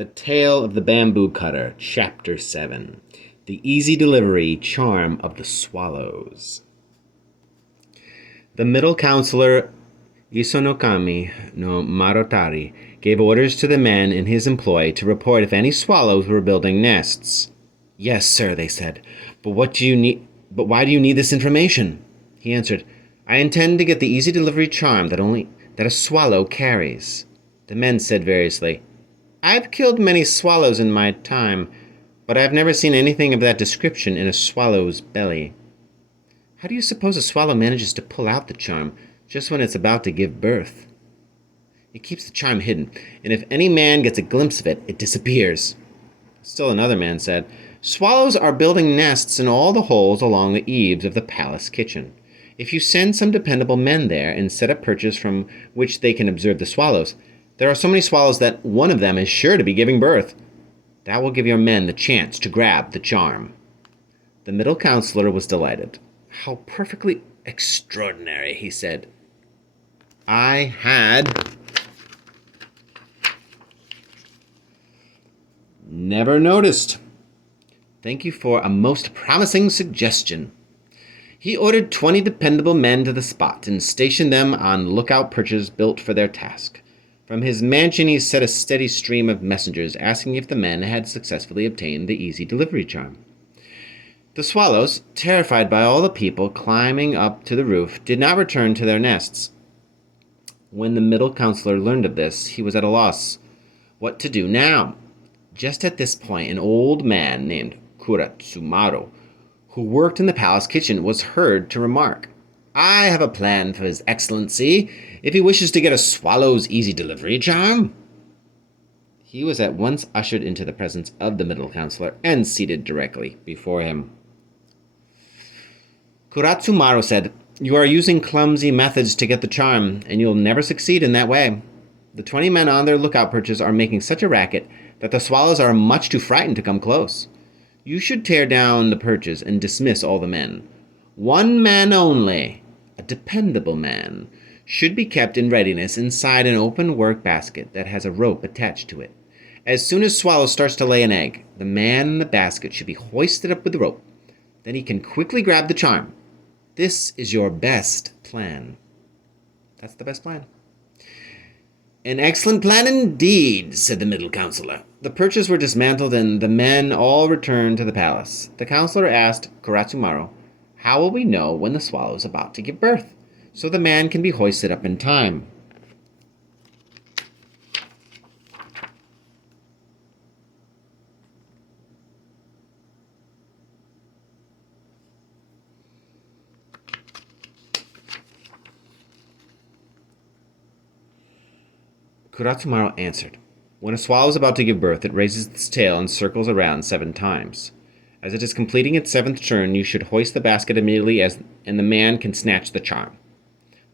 The Tale of the Bamboo Cutter, Chapter 7. The Easy Delivery Charm of the Swallows. The middle counselor, Isonokami no Marotari, gave orders to the men in his employ to report if any swallows were building nests. "Yes, sir," they said. But why do you need this information?" He answered, "I intend to get the easy delivery charm that a swallow carries." The men said variously, "I've killed many swallows in my time, but I've never seen anything of that description in a swallow's belly." "How do you suppose a swallow manages to pull out the charm just when it's about to give birth?" "It keeps the charm hidden, and if any man gets a glimpse of it, it disappears." Still another man said, "Swallows are building nests in all the holes along the eaves of the palace kitchen. If you send some dependable men there and set up perches from which they can observe the swallows, there are so many swallows that one of them is sure to be giving birth. That will give your men the chance to grab the charm." The middle counselor was delighted. "How perfectly extraordinary," he said. "I had never noticed. Thank you for a most promising suggestion." He ordered 20 dependable men to the spot and stationed them on lookout perches built for their task. From his mansion he set a steady stream of messengers asking if the men had successfully obtained the easy delivery charm. The swallows, terrified by all the people climbing up to the roof, did not return to their nests. When the middle counselor learned of this, he was at a loss. What to do now? Just at this point, an old man named Kuratsumaru, who worked in the palace kitchen, was heard to remark, "I have a plan for His Excellency if he wishes to get a swallow's easy delivery charm." He was at once ushered into the presence of the middle counselor and seated directly before him. Kuratsumaru said, "You are using clumsy methods to get the charm, and you'll never succeed in that way. The 20 men on their lookout perches are making such a racket that the swallows are much too frightened to come close. You should tear down the perches and dismiss all the men. One man only, a dependable man, should be kept in readiness inside an open work basket that has a rope attached to it. As soon as swallow starts to lay an egg, the man in the basket should be hoisted up with the rope. Then he can quickly grab the charm. This is your best plan." That's the best plan. "An excellent plan indeed," said the middle counselor. The perches were dismantled and the men all returned to the palace. The counselor asked Kuratsumaru, "How will we know when the swallow is about to give birth, so the man can be hoisted up in time?" Kuratsumaru answered, "When a swallow is about to give birth, it raises its tail and circles around 7 times. As it is completing its 7th turn, you should hoist the basket immediately and the man can snatch the charm."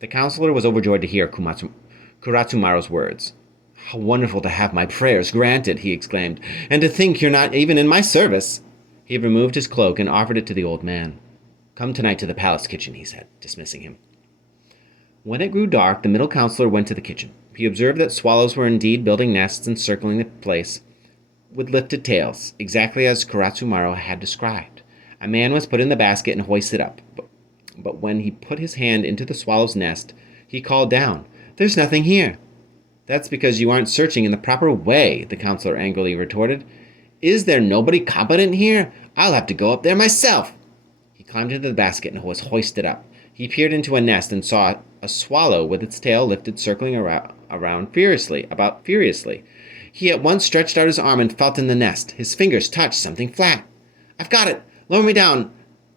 The counselor was overjoyed to hear Kuratsumaru's words. "How wonderful to have my prayers granted," he exclaimed, "and to think you're not even in my service." He removed his cloak and offered it to the old man. "Come tonight to the palace kitchen," he said, dismissing him. When it grew dark, the middle counselor went to the kitchen. He observed that swallows were indeed building nests and circling the place with lifted tails, exactly as Kuratsumaru had described. A man was put in the basket and hoisted up, but when he put his hand into the swallow's nest, he called down, "There's nothing here." "That's because you aren't searching in the proper way," the counselor angrily retorted. "Is there nobody competent here? I'll have to go up there myself." He climbed into the basket and was hoisted up. He peered into a nest and saw a swallow with its tail lifted circling around furiously. He at once stretched out his arm and felt in the nest. His fingers touched something flat. "I've got it! Lower me down!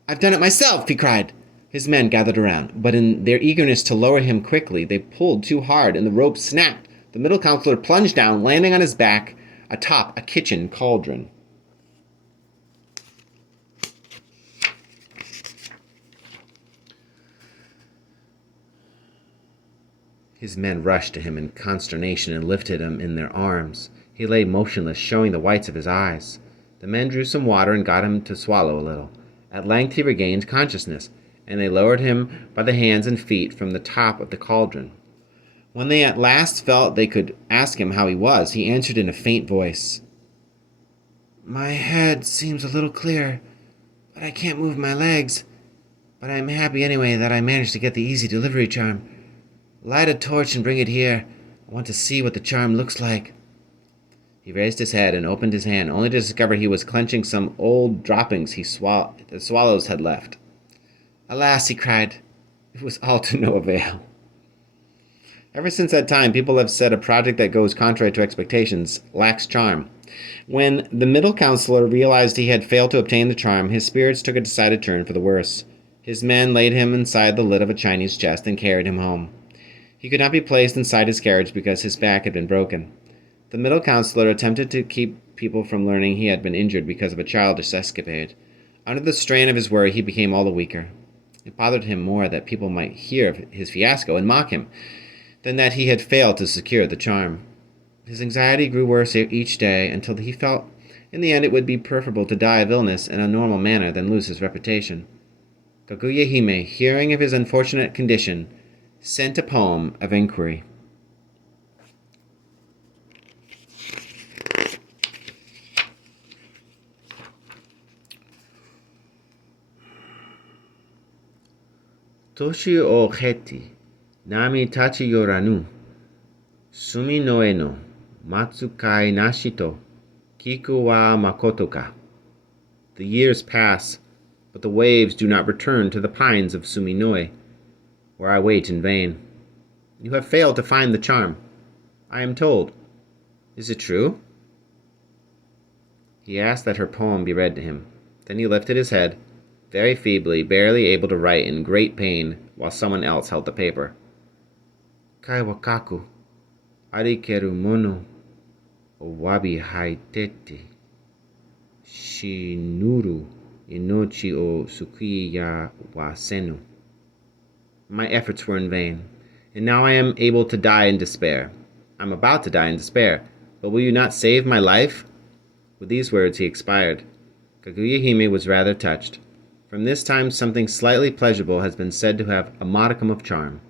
I've done it myself!" he cried. His men gathered around, but in their eagerness to lower him quickly, they pulled too hard and the rope snapped. The middle counselor plunged down, landing on his back atop a kitchen cauldron. His men rushed to him in consternation and lifted him in their arms. He lay motionless, showing the whites of his eyes. The men drew some water and got him to swallow a little. At length he regained consciousness, and they lowered him by the hands and feet from the top of the cauldron. When they at last felt they could ask him how he was, he answered in a faint voice, "My head seems a little clear, but I can't move my legs. But I'm happy anyway that I managed to get the easy delivery charm. Light a torch and bring it here. I want to see what the charm looks like." He raised his head and opened his hand, only to discover he was clenching some old droppings the swallows had left. "Alas," he cried, "it was all to no avail." Ever since that time, people have said a project that goes contrary to expectations lacks charm. When the middle counselor realized he had failed to obtain the charm, his spirits took a decided turn for the worse. His men laid him inside the lid of a Chinese chest and carried him home. He could not be placed inside his carriage because his back had been broken. The middle counselor attempted to keep people from learning he had been injured because of a childish escapade. Under the strain of his worry, he became all the weaker. It bothered him more that people might hear of his fiasco and mock him than that he had failed to secure the charm. His anxiety grew worse each day until he felt in the end it would be preferable to die of illness in a normal manner than lose his reputation. Kaguya Hime, hearing of his unfortunate condition, sent a poem of inquiry. Toshi o heti, nami tachi yoranu, sumi no e no, matsukai nashito, kiku wa makoto ka. The years pass, but the waves do not return to the pines of Suminoe, where I wait in vain. You have failed to find the charm, I am told. Is it true? He asked that her poem be read to him. Then he lifted his head, very feebly, barely able to write in great pain, while someone else held the paper. Kai wakaku, arikeru mono, owabi haitete, shinuru inochi o sukiya wa senu. My efforts were in vain, and now I am able to die in despair. I'm about to die in despair, but will you not save my life? With these words he expired. Kaguya Hime was rather touched. From this time something slightly pleasurable has been said to have a modicum of charm.